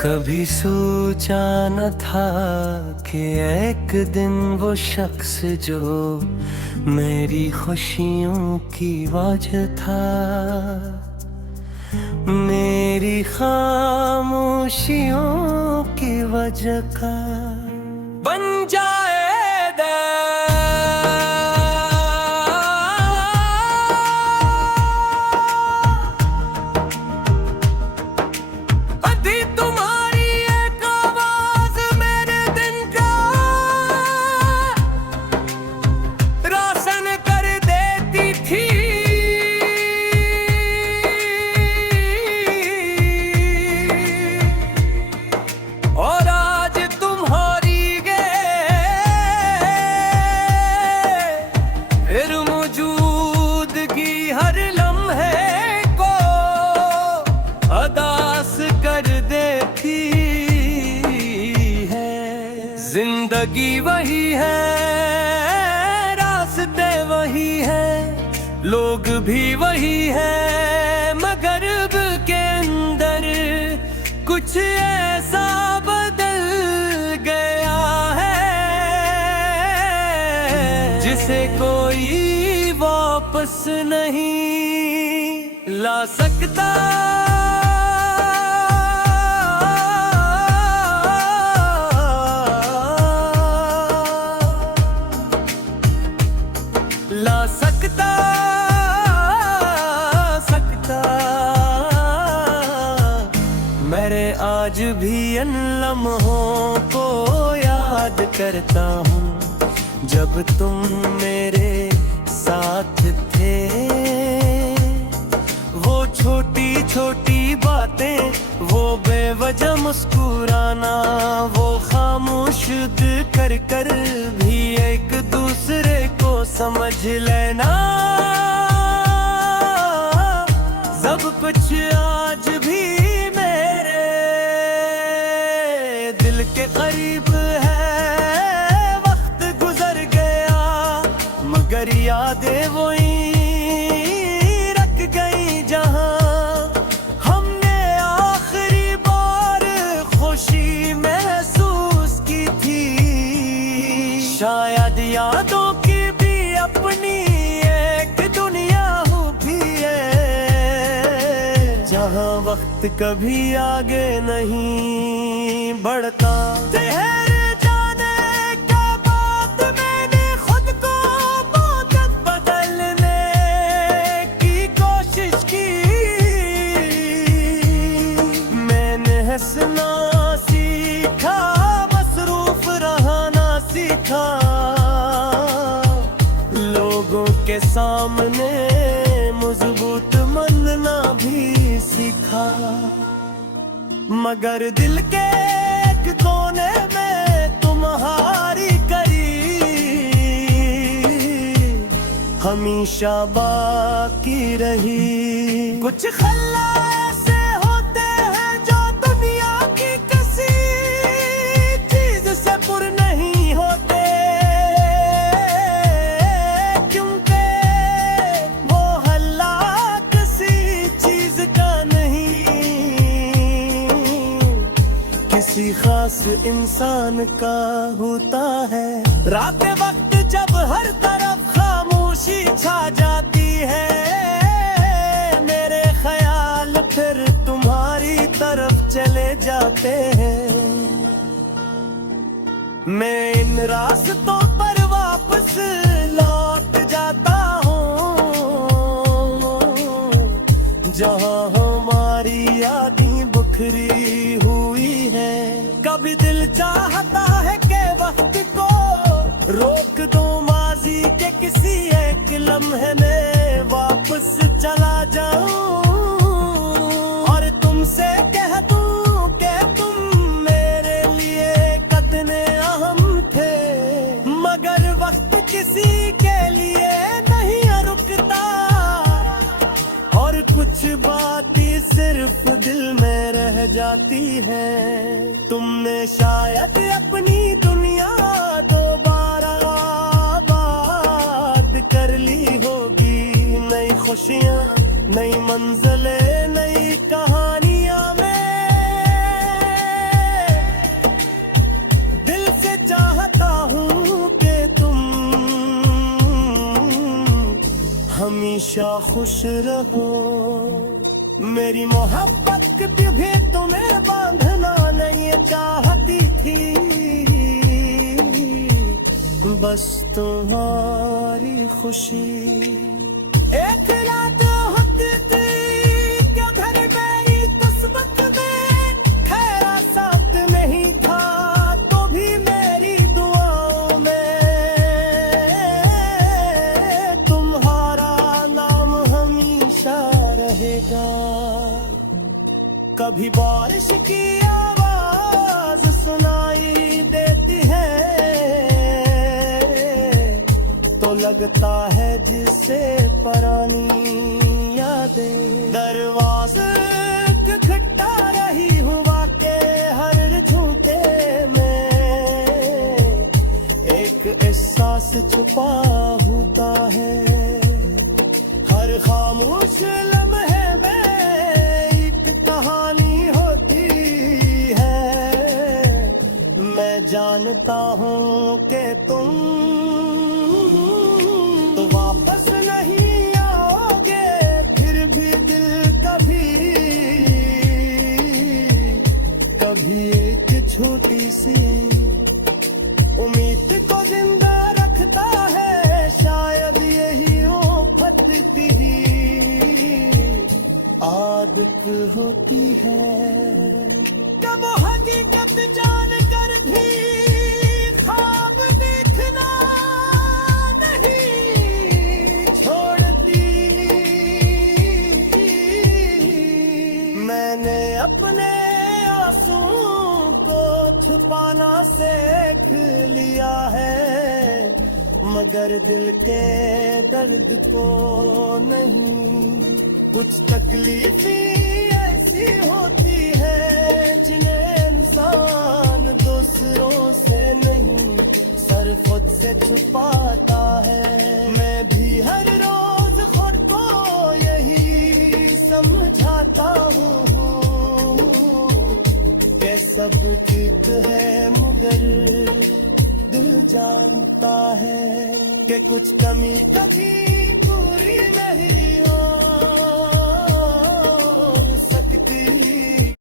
कभी सोचा न था कि एक दिन वो शख्स जो मेरी खुशियों की वजह था, मेरी खामोशियों की वजह का बन जाएगा। अभी तुम्हारी एक आवाज मेरे दिन का रोशन कर देती थी। और आज तुम्हारी फिर मौजूदगी हर लम्हे को अदास कर देती है। जिंदगी वही है, रास्ते वही है, लोग भी वही है, मगर अब के अंदर कुछ ऐसा बदल गया है जिसे कोई वापस नहीं ला सकता। ला सकता मेरे आज भी इन लम्हों को याद करता हूँ जब तुम मेरे साथ थे। वो छोटी छोटी बातें, वो बेवजह मुस्कुराना, वो खामोश कर कर भी एक दूसरे को समझ लेना, सब कुछ आज भी मेरे दिल के करीब है। वक्त गुजर गया मगर यादें वही रख गई जहां हमने आखिरी बार खुशी महसूस की थी। शायद यादों की भी अपनी एक दुनिया भी है जहां वक्त कभी आगे नहीं बढ़ता। ठहर जाने के बाद मैंने खुद को बहुत बदलने की कोशिश की। मैंने हंसना सीखा, मसरूफ रहना सीखा, लोगों के सामने मजबूत बनना भी सीखा। मगर दिल के एक कोने में तुम्हारी करीब हमेशा बाकी रही। कुछ खल्लास होते हैं जो दुनिया की किसी चीज से पुर नहीं होते, क्योंकि वो हल्ला किसी चीज का नहीं, किसी खास इंसान का होता है। रात वक्त जब हर तरफ खामोशी छा जाती है, मेरे ख्याल फिर तुम्हारी तरफ चले जाते हैं। मैं इन रास्तों पर वापस लौट जाता हूँ जहाँ हमारी यादें बिखरी हुई है। कभी दिल चाहता है कि वक्त को रोक दो, माजी के किसी एक लम्हे में वापस चला जाऊं और तुमसे कह दूं कि तुम मेरे लिए कितने अहम थे। मगर वक्त किसी के लिए नहीं रुकता और कुछ बातें सिर्फ दिल में रह जाती है। तुमने शायद अपनी दुनिया दोबारा आबाद कर ली होगी, नई खुशियाँ, नई मंजिलें, नई कहानियाँ में हमेशा खुश रहो। मेरी मोहब्बत भी तुम्हें बांधना नहीं चाहती थी, बस तुम्हारी खुशी। एक रात होती थी क्या घर मेरी किस्मत में, खैरा साथ नहीं था तो भी मेरी दुआओं में तुम्हारा नाम हमेशा रहेगा। कभी बारिश की आवाज सुनाई देती है तो लगता है जिससे पुरानी यादें। दरवाजे खटखटा रही हुआ के हर झूठे में एक एहसास छुपा होता है। हर खामोश लम्हे में एक कहानी होती है। मैं जानता हूँ कि तुम तो वापस नहीं आओगे, फिर भी दिल कभी एक छोटी सी उम्मीद को जिंदा रखता है। शायद यही उफतती आदत होती है। कब हकीकत जान कर भी ख्वाब देखना नहीं छोड़ती। मैंने अपने आंसुओं को छुपाना सीख लिया है, मगर दिल के दर्द को नहीं। कुछ तकलीफें ऐसी होती है जिन्हें इंसान दूसरों से नहीं सर खुद से छुपाता है। मैं भी हर रोज खुद को यही समझाता हूँ कि सब ठीक है, मगर दिल जानता है कि कुछ कमी कभी